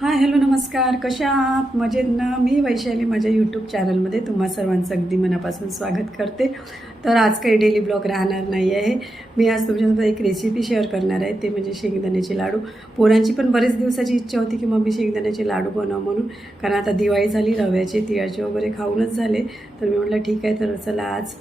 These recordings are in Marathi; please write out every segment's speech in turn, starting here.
हाय हॅलो नमस्कार. कशा आहात? मजेत ना? मी वैशाली माझ्या यूट्यूब चॅनलमध्ये तुम्हा सर्वांचं अगदी मनापासून स्वागत करते. तर आज काही डेली ब्लॉग राहणार नाही आहे मी आज तुमच्यासोबत एक रेसिपी शेअर करणार आहे. ते म्हणजे शेंगदाण्याचे लाडू. पोरांची पण बरेच दिवसाची इच्छा होती की मम्मी शेंगदाण्याचे लाडू बनव म्हणून. कारण आता दिवाळी झाली रव्याचे तिळाचे वगैरे खाऊनच झाले. तर मी म्हटलं ठीक आहे तर चला आज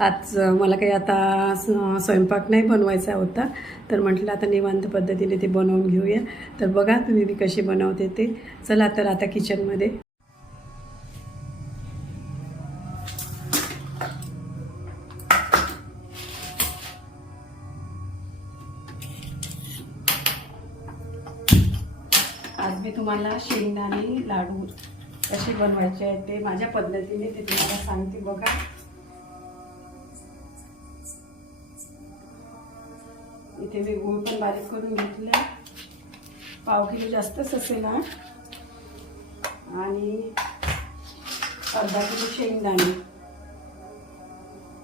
आज मला काही आता स- स्वयंपाक नाही बनवायचा होता. तर म्हटलं आता निवांत पद्धतीने ते बनवून घेऊया. तर बघा तुम्ही मी कशी बनवते ते. चला तर आता किचनमध्ये. आज मी तुम्हाला शेंगदाणे लाडू कसे बनवायचे आहेत ते माझ्या पद्धतीने ते तुम्हाला सांगते. बघा. इथे मी गूळ पण बारीक करून घेतले पाव किलो जास्तच असेल हा. आणि अर्धा किलो शेंगदाणे.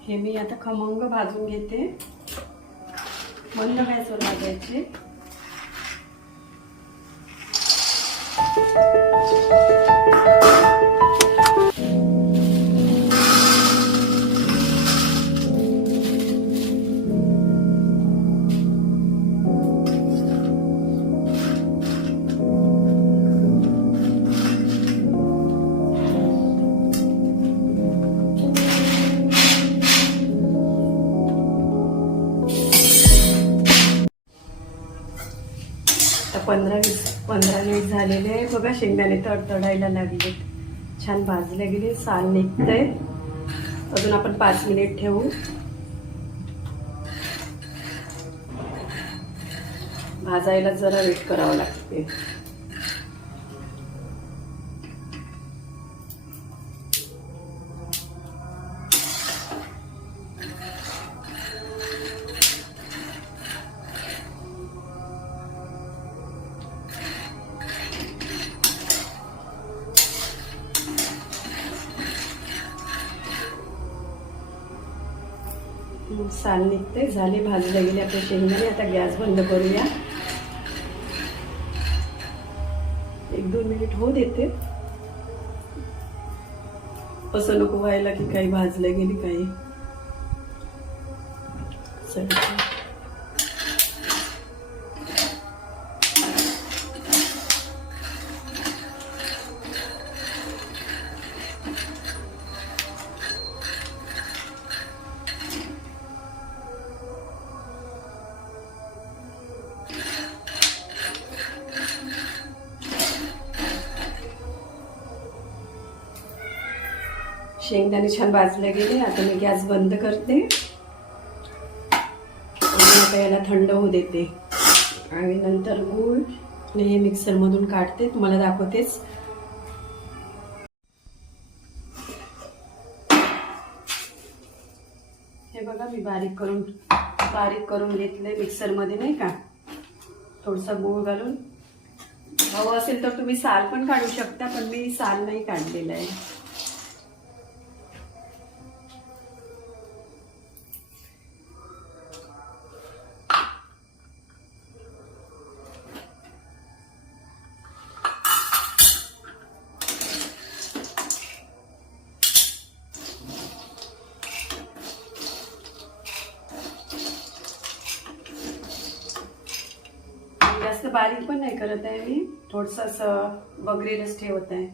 हे मी आता खमंग भाजून घेते. मंद गॅसवर भाजायचे. आता पंधरा वीस पंधरा मिनिट झालेले आहे. बघा शेंगदाणे तडतडायला लागले छान भाजले गेले. साल निघतंय. अजून आपण पाच मिनिट ठेवू. भाजायला जरा वेट करावं लागते साल निघते. झाले भाजल्या गेले आपल्या शेंगदाणे. आता गॅस बंद करूया. एक दोन मिनिट होऊ देते. असं नको व्हायला की काही भाजल्या गेली काही. शेंगदाणे छान भाजले गेले. आता मी गॅस बंद करते. आणि आता याला थंड होऊ देते. आणि नंतर गूळ आणि हे मिक्सरमधून काढते. तुम्हाला दाखवतेच. हे बघा मी बारीक करून बारीक करून घेतले मिक्सरमध्ये नाही का? थोडसा गूळ घालून. हवं असेल तर तुम्ही साल पण काढू शकता पण मी साल नाही काढलेला आहे. जास्त बारीक पण नाही करत आहे मी. थोडस असं बगरीनच ठेवत आहे.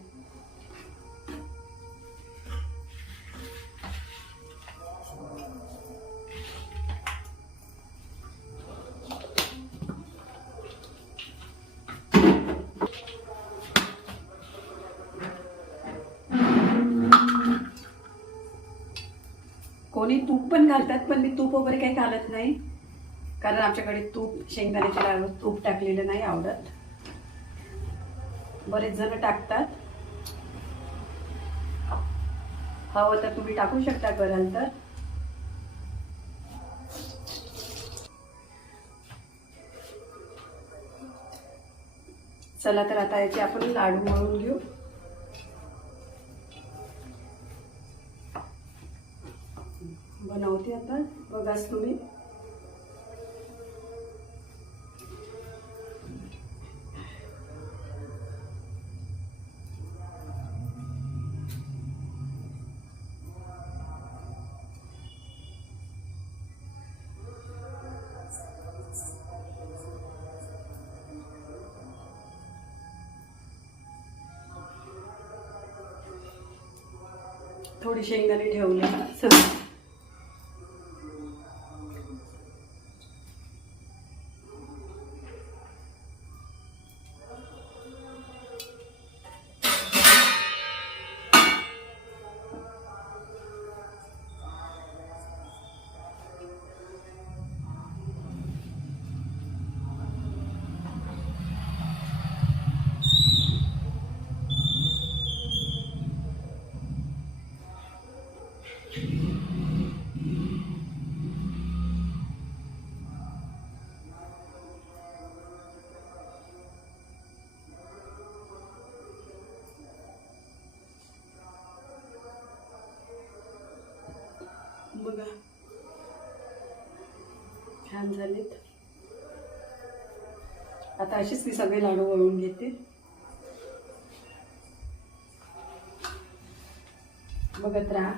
कोणी तूप पण घालतात पण मी तूप वगैरे काही घालत नाही. कारण आमच्याकडे तूप शेंगदाण्याचे लाडू तूप टाकलेलं नाही आवडत. बरेच जण टाकतात. हवं तर तुम्ही टाकू शकता कराल तर. चला तर आता याचे आपण लाडू मळून घेऊ. बनवते आता. बघाच तुम्ही. थोडी शेंगदाणे ठेवले सगळं. छान झालेत. आता अशीच मी सगळे लाडू वळून घेते. बघत राहा.